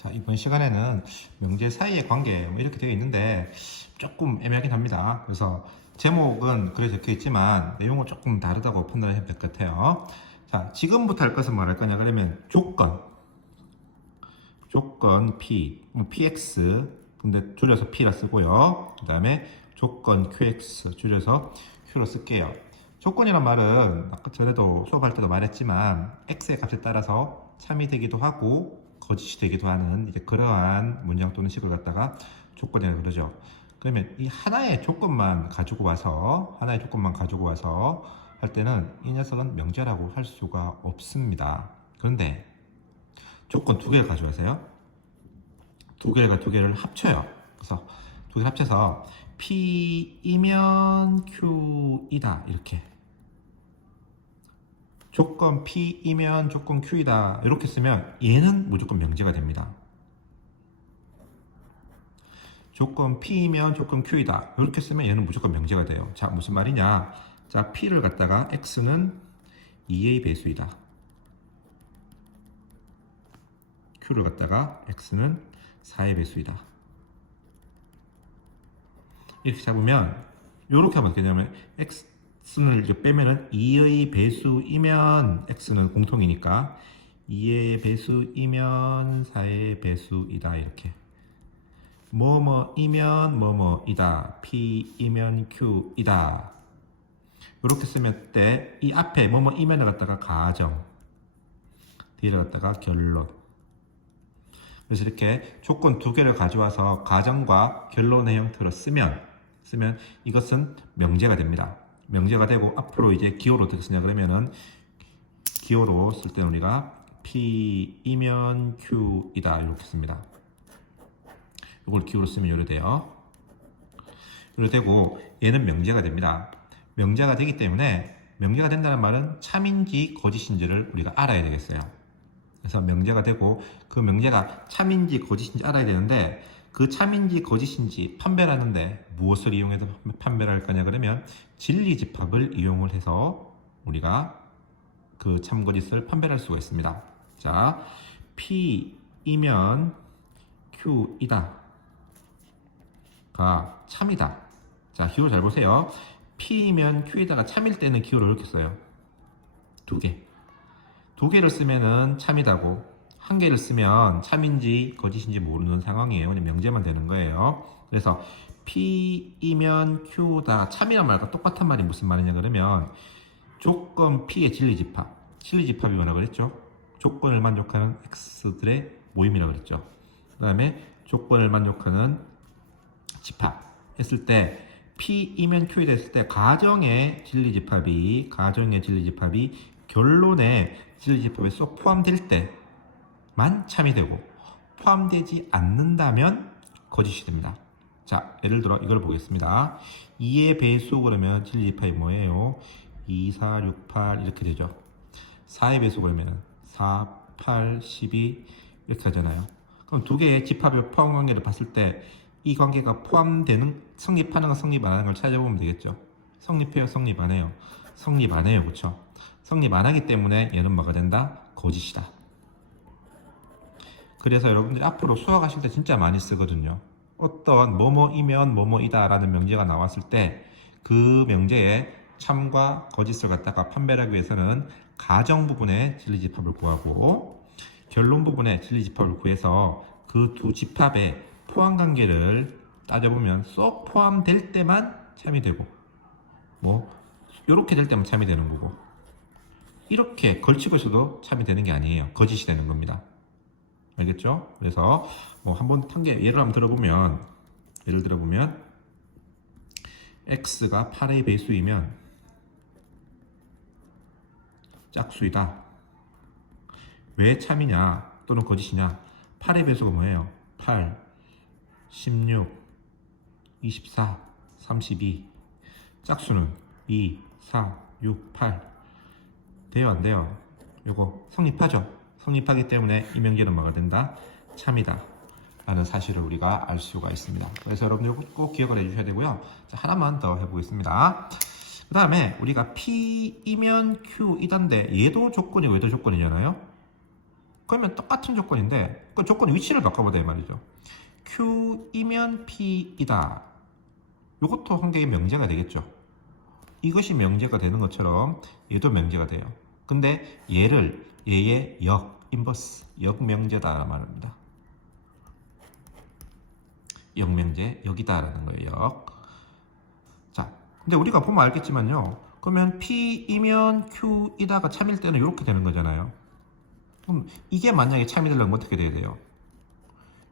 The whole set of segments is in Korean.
자, 이번 시간에는 명제 사이의 관계 뭐 이렇게 되어 있는데 조금 애매하긴 합니다. 그래서 제목은 그래 적혀 있지만 내용은 조금 다르다고 판단하시면 될 것 같아요. 자, 지금부터 할 것은 뭐 할 거냐 그러면 조건 P, 뭐 PX 근데 줄여서 P라 쓰고요. 그 다음에 조건 QX 줄여서 Q로 쓸게요. 조건이란 말은 아까 전에도 수업할 때도 말했지만 X의 값에 따라서 참이 되기도 하고 거짓이 되기도 하는 이제 그러한 문장 또는 식을 갖다가 조건이라고 그러죠. 그러면 이 하나의 조건만 가지고 와서 할 때는 이 녀석은 명제라고 할 수가 없습니다. 그런데 조건 두 개를 가져와서요. 두 개를 합쳐요. 그래서 두 개를 합쳐서 P이면 Q이다 이렇게. 조건 P이면 조건 Q이다 이렇게 쓰면 얘는 무조건 명제가 됩니다. 조건 P이면 조건 Q이다 이렇게 쓰면 얘는 무조건 명제가 돼요. 자, 무슨 말이냐? 자, P를 갖다가 X는 2의 배수이다. Q를 갖다가 X는 4의 배수이다. 이렇게 잡으면 이렇게 하면 어떻게 되냐면 X를 이제 빼면은 2의 배수이면 X는 공통이니까 2의 배수이면 4의 배수이다 이렇게. 뭐뭐이면 뭐뭐이다. P이면 Q이다. 이렇게 쓰면 때 이 앞에 뭐뭐이면을 갖다가 가정, 뒤를 갖다가 결론. 그래서 이렇게 조건 두 개를 가져와서 가정과 결론의 형태로 쓰면 이것은 명제가 됩니다. 명제가 되고 앞으로 이제 기호로 어떻게 쓰냐 그러면은 기호로 쓸 때는 우리가 P이면 Q이다 이렇게 씁니다. 이걸 기호로 쓰면 이렇게 돼요. 이렇게 되고 얘는 명제가 됩니다. 명제가 되기 때문에 명제가 된다는 말은 참인지 거짓인지를 우리가 알아야 되겠어요. 그래서 명제가 되고 그 명제가 참인지 거짓인지 알아야 되는데 그 참인지 거짓인지 판별을 하는데 무엇을 이용해서 판별을 할 거냐 그러면 진리집합을 이용을 해서 우리가 그 참거짓을 판별할 수가 있습니다. 자, P이면 Q이다 가 참이다. 자, 기호 잘 보세요. P이면 Q이다가 참일 때는 기호를 이렇게 써요. 두 개를 쓰면은 참이다고, 한 개를 쓰면 참인지 거짓인지 모르는 상황이에요. 그냥 명제만 되는 거예요. 그래서 P이면 Q다 참이란 말과 똑같은 말이 무슨 말이냐 그러면 조건 P의 진리집합이 뭐라 그랬죠? 조건을 만족하는 X들의 모임이라고 그랬죠. 그 다음에 조건을 만족하는 집합 했을 때 P이면 Q이 됐을 때 가정의 진리집합이 결론의 진리집합에 쏙 포함될 때만 참이 되고 포함되지 않는다면 거짓이 됩니다. 자, 예를 들어 이걸 보겠습니다. 2의 배수 그러면 진리집합이 뭐예요? 2, 4, 6, 8 이렇게 되죠. 4의 배수 그러면 4, 8, 12 이렇게 하잖아요. 그럼 두 개의 집합의 포함 관계를 봤을 때 이 관계가 포함되는 성립하는 거 성립 안 하는 걸 찾아보면 되겠죠. 성립해요, 성립 안 해요? 성립 안 해요, 그렇죠? 성립 안 하기 때문에 얘는 뭐가 된다? 거짓이다. 그래서 여러분들이 앞으로 수학하실 때 진짜 많이 쓰거든요. 어떤 뭐뭐이면 뭐뭐이다 라는 명제가 나왔을 때 그 명제의 참과 거짓을 갖다가 판별하기 위해서는 가정 부분의 진리집합을 구하고 결론 부분의 진리집합을 구해서 그 두 집합의 포함관계를 따져보면 쏙 포함될 때만 참이 되고 뭐 이렇게 될 때만 참이 되는 거고 이렇게 걸치고 있어도 참이 되는 게 아니에요. 거짓이 되는 겁니다. 알겠죠? 그래서 뭐 한번 예를 한번 들어보면 예를 들어보면 x가 8의 배수이면 짝수이다. 왜 참이냐 또는 거짓이냐? 8의 배수가 뭐예요? 8, 16, 24, 32. 짝수는 2, 4, 6, 8. 돼요, 안 돼요? 요거 성립하죠? 성립하기 때문에 이 명제는 뭐가 된다? 참이다 라는 사실을 우리가 알 수가 있습니다. 그래서 여러분들 꼭 기억을 해주셔야 되고요. 자, 하나만 더 해보겠습니다. 그 다음에 우리가 P이면 Q이단데 얘도 조건이고 얘도 조건이잖아요. 그러면 똑같은 조건인데 그 조건의 위치를 바꿔보자 이 말이죠. Q이면 P이다. 이것도 한 개의 명제가 되겠죠. 이것이 명제가 되는 것처럼 얘도 명제가 돼요. 근데 얘의 인버스, 역명제다 말입니다. 역명제, 역이다라는 거예요. 자, 근데 우리가 보면 알겠지만요. 그러면 P이면 Q이다가 참일 때는 이렇게 되는 거잖아요. 그럼 이게 만약에 참이 되려면 어떻게 돼야 돼요?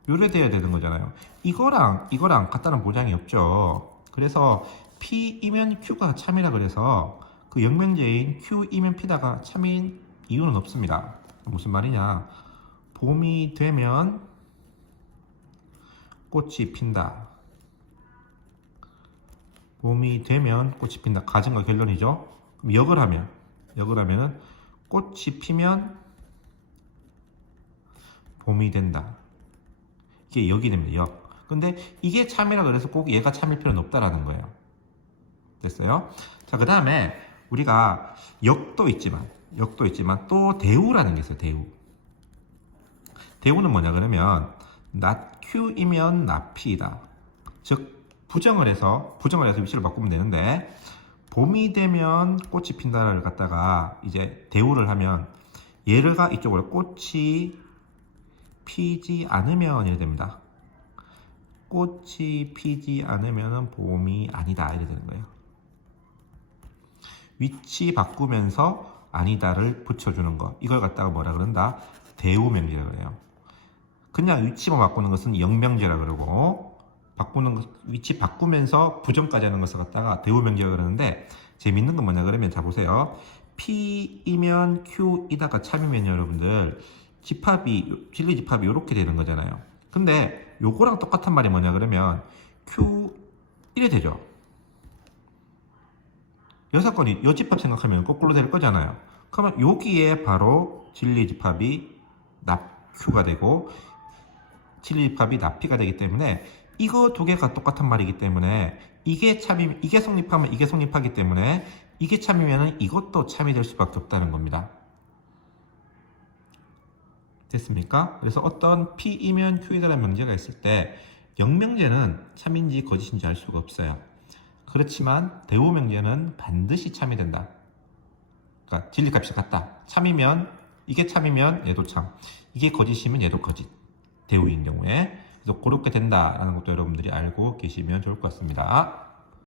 요래 돼야 되는 거잖아요. 이거랑 같다는 보장이 없죠. 그래서 P이면 Q가 참이라 그래서 그 역명제인 Q이면 P다가 참인 이유는 없습니다. 무슨 말이냐? 봄이 되면 꽃이 핀다. 봄이 되면 꽃이 핀다. 가정과 결론이죠. 그럼 역을 하면은 꽃이 피면 봄이 된다. 이게 역이 됩니다. 역. 근데 이게 참이라 그래서 꼭 얘가 참일 필요는 없다라는 거예요. 됐어요? 자, 그 다음에 우리가 역도 있지만 또 대우라는 게 있어요. 대우는 뭐냐 그러면 Q이면 P이다. 즉 부정을 해서 위치를 바꾸면 되는데 봄이 되면 꽃이 핀다를 갖다가 이제 대우를 하면 얘가 이쪽으로 꽃이 피지 않으면 이래 됩니다. 꽃이 피지 않으면 봄이 아니다 이래 되는 거예요. 위치 바꾸면서 아니다를 붙여주는 거, 이걸 갖다가 뭐라 그런다? 대우명제라고 해요. 그냥 위치만 바꾸는 것은 역명제라 그러고 위치 바꾸면서 부정까지 하는 것을 갖다가 대우명제라 그러는데 재밌는 건 뭐냐 그러면 자 보세요. P이면 Q이다가 참이면 여러분들 진리 집합이 이렇게 되는 거잖아요. 근데 요거랑 똑같은 말이 뭐냐 그러면 Q 이래 되죠. 여사건이 요 집합 생각하면 거꾸로 될 거잖아요. 그러면 여기에 바로 진리 집합이 납Q가 되고 진리 집합이 납P가 되기 때문에 이거 두 개가 똑같은 말이기 때문에 이게 성립하면 이게 성립하기 때문에 이게 참이면 이것도 참이 될 수밖에 없다는 겁니다. 됐습니까? 그래서 어떤 P이면 Q이다라는 명제가 있을 때 역명제는 참인지 거짓인지 알 수가 없어요. 그렇지만 대우명제는 반드시 참이 된다. 그러니까 진리값이 같다. 이게 참이면 얘도 참, 이게 거짓이면 얘도 거짓. 대우인 경우에. 그래서 그렇게 된다라는 것도 여러분들이 알고 계시면 좋을 것 같습니다.